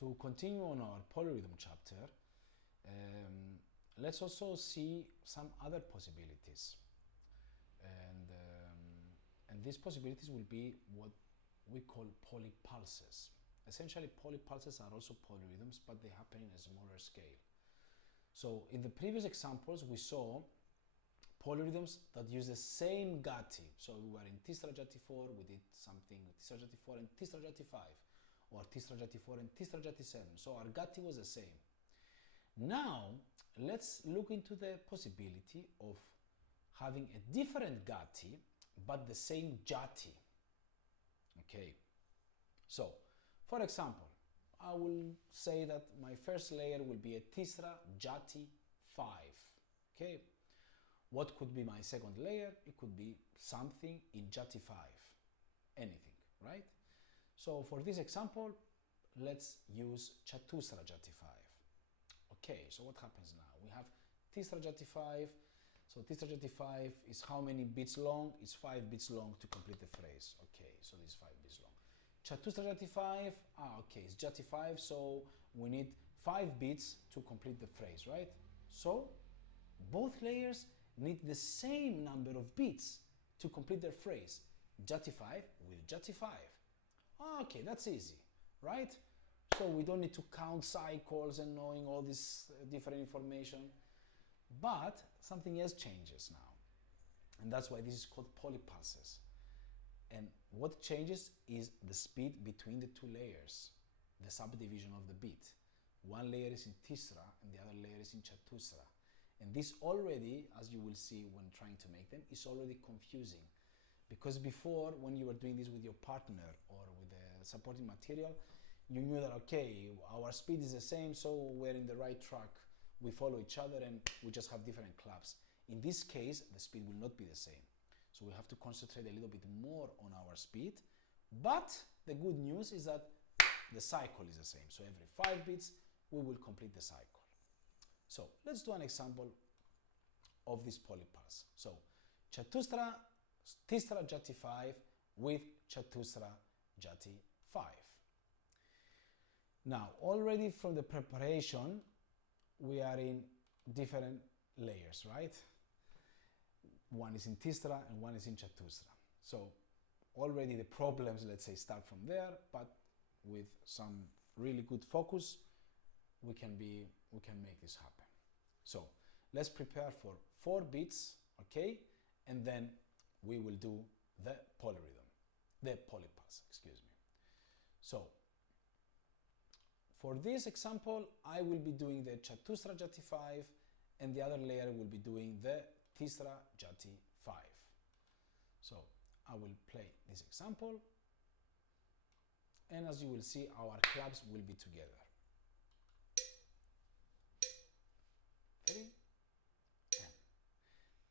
To continue on our polyrhythm chapter, let's also see some other possibilities. And these possibilities will be what we call polypulses. Essentially, polypulses are also polyrhythms, but they happen in a smaller scale. So in the previous examples, we saw polyrhythms that use the same gati. So we were in Tisra Jati 4, we did something with Tisra Jati 4 and Tisra Jati 5, or Tisra Jati 4 and Tisra Jati 7. So our gati was the same. Now, let's look into the possibility of having a different gati, but the same jati. Okay, so for example, I will say that my first layer will be a Tisra Jati 5. Okay, what could be my second layer? It could be something in Jati 5, anything, right? So for this example, let's use Chatusra Jati 5. Okay, so what happens now? We have Tisra Jati 5. So Tisra Jati 5 is how many beats long? It's 5 beats long to complete the phrase. Okay, so this is 5 beats long. Chatusra Jati 5, okay, it's Jati 5, so we need 5 beats to complete the phrase, right? So both layers need the same number of beats to complete their phrase. Jati 5 with Jati 5. Okay, that's easy, right? So we don't need to count cycles and knowing all this different information. But something else changes now. And that's why this is called polypulses. And what changes is the speed between the two layers, the subdivision of the beat. One layer is in Tisra and the other layer is in Chatusra. And this already, as you will see when trying to make them, is already confusing. Because before, when you were doing this with your partner or with the supporting material, you knew that, okay, our speed is the same, so we're in the right track. We follow each other and we just have different claps. In this case, the speed will not be the same. So we have to concentrate a little bit more on our speed. But the good news is that the cycle is the same. So every 5 beats, we will complete the cycle. So let's do an example of this polypulse. So Chatusra, Tisra Jati 5 with Chatusra Jati 5. Now, already from the preparation, we are in different layers, right? One is in Tisra and one is in Chatusra. So already the problems, let's say, start from there, but with some really good focus, we can make this happen. So let's prepare for 4 beats, okay? And then we will do the polyrhythm, the polypulse, excuse me. So for this example, I will be doing the Chatusra Jati 5 and the other layer will be doing the Tisra Jati 5. So I will play this example and as you will see, our claps will be together. 3 and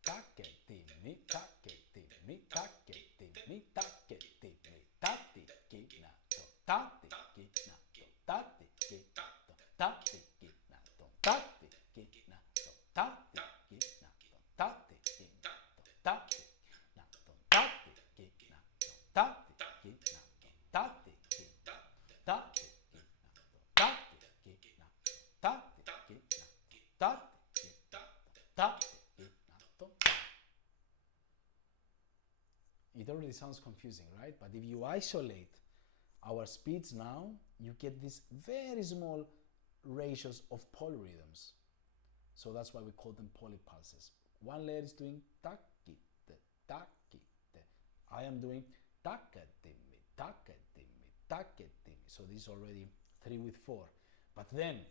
Taketimmi, taketimmi, taketimmi, taketimmi, tatikinato, tatikinato, tatikinato, tatikinato, tatikinato, tatikinato, tatikinato, tatikinato, tatikinato, tatikinato, It already sounds confusing, right? But if you isolate our speeds now, you get these very small ratios of polyrhythms. So that's why we call them polypulses. One layer is doing takite, takite. I am doing takatimi, takatimi, takatimi. So this is already 3 with 4. But then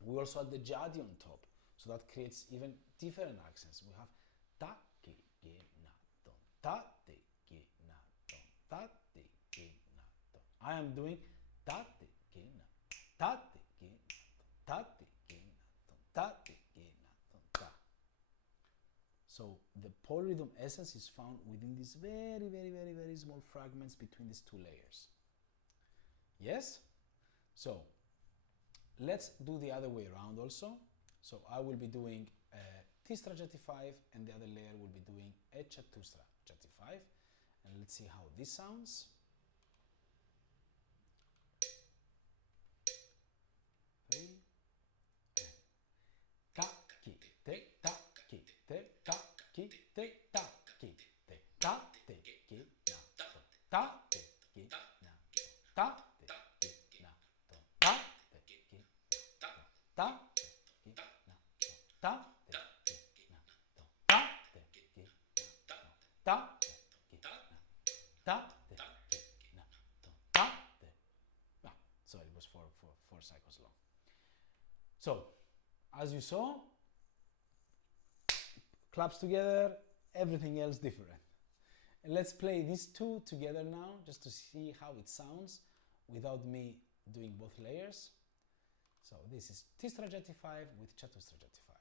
we also add the jadi on top. So that creates even different accents. We have takikinato, tatikinato, tatikinato. I am doing tatikinato, tatikinato, tatikinato, tatikinato, ta. So the polyrhythm essence is found within these very, very, very, very small fragments between these 2 layers. Yes? So let's do the other way around also. So I will be doing Tisra Jati 5 and the other layer will be doing a Chatusra Jati 5. And let's see how this sounds. te ta ki te ta ki te ta ki te ta te ki na to ta te ki na ta te ki na to ta te ki na ta te ki na to ta te ki na to ta te ki na to ta te ki na ta te ki na to ta te. So it was four cycles long. So as you saw, claps together, everything else different. And let's play these two together now, just to see how it sounds without me doing both layers. So this is T-Stradivari 5 with Chatustradivari 5.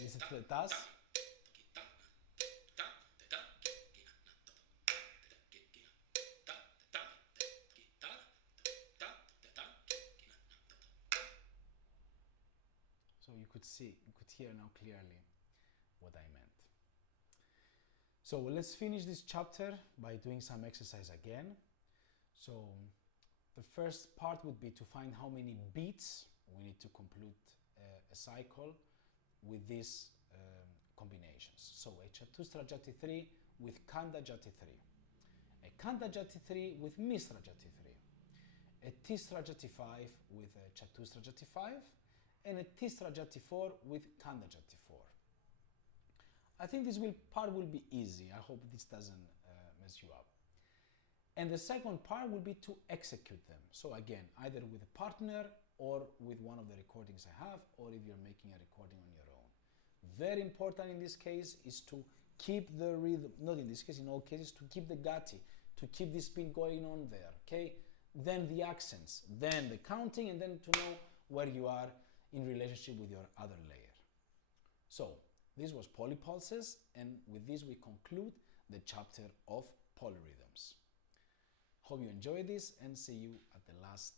Listen to the tas. So you could hear now clearly what I meant. So let's finish this chapter by doing some exercise again. So the first part would be to find how many beats we need to complete a cycle with these combinations. So a Chatustradivari 3 with Khandajati 3, a Khandajati 3 with Misrajati 3, a T-Stradivari 5 with a Chatustradivari 5, and a T-Stradivari 4 with Khandajati 4. I think this part will be easy. I hope this doesn't mess you up. And the second part will be to execute them. So again, either with a partner or with one of the recordings I have, or if you're making a recording on your own. Very important in this case is to keep the rhythm, not in this case, in all cases, to keep the gati, to keep the spin going on there, okay? Then the accents, then the counting, and then to know where you are in relationship with your other layer. So this was polypulses, and with this we conclude the chapter of polyrhythms. Hope you enjoyed this, and see you at the last